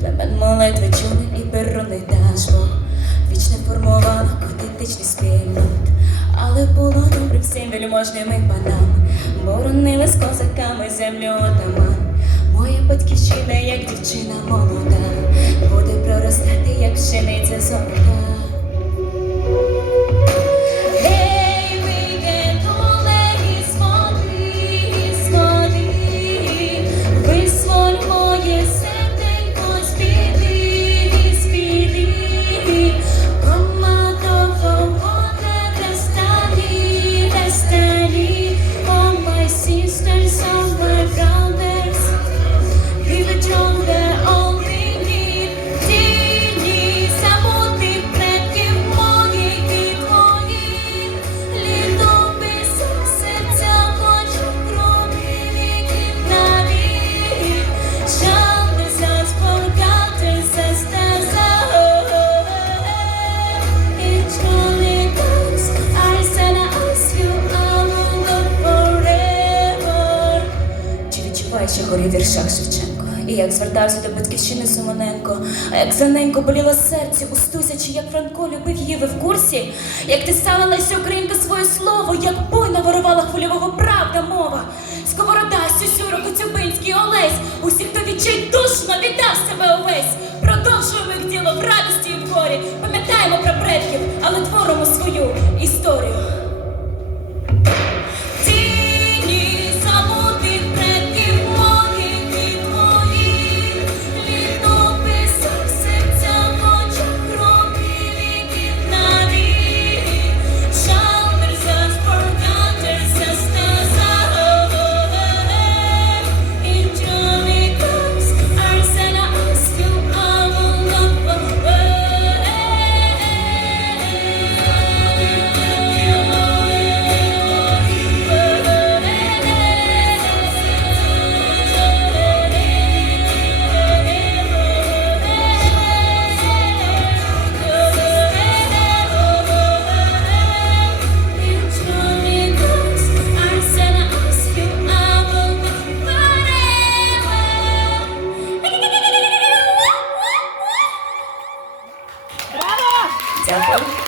Племен молитви чули і перунний дашбо, Вічне формувало котетичний спільнот, Але було добре всім вельможним і панам, Боронили з козаками землю отаман. Моя батьківщина, як дівчина молода, Буде проростати, як пшениця золота. Як горів віршах Шевченко? І як звертався до батьківщини Симоненко, а як за ненько боліло серце, устуся, чи як Франко любив її ви в курсі, як ти ставилася українка своє слово, як буйно ворувала хвильового правда мова. Сковорода, Сюсюро, Коцюбинський, Олесь, усі, хто відчайдушно віддав себе увесь. Продовжуємо їх діло в радості і в горі. Пам'ятаємо про предків, але творимо свою історію. Até a próxima.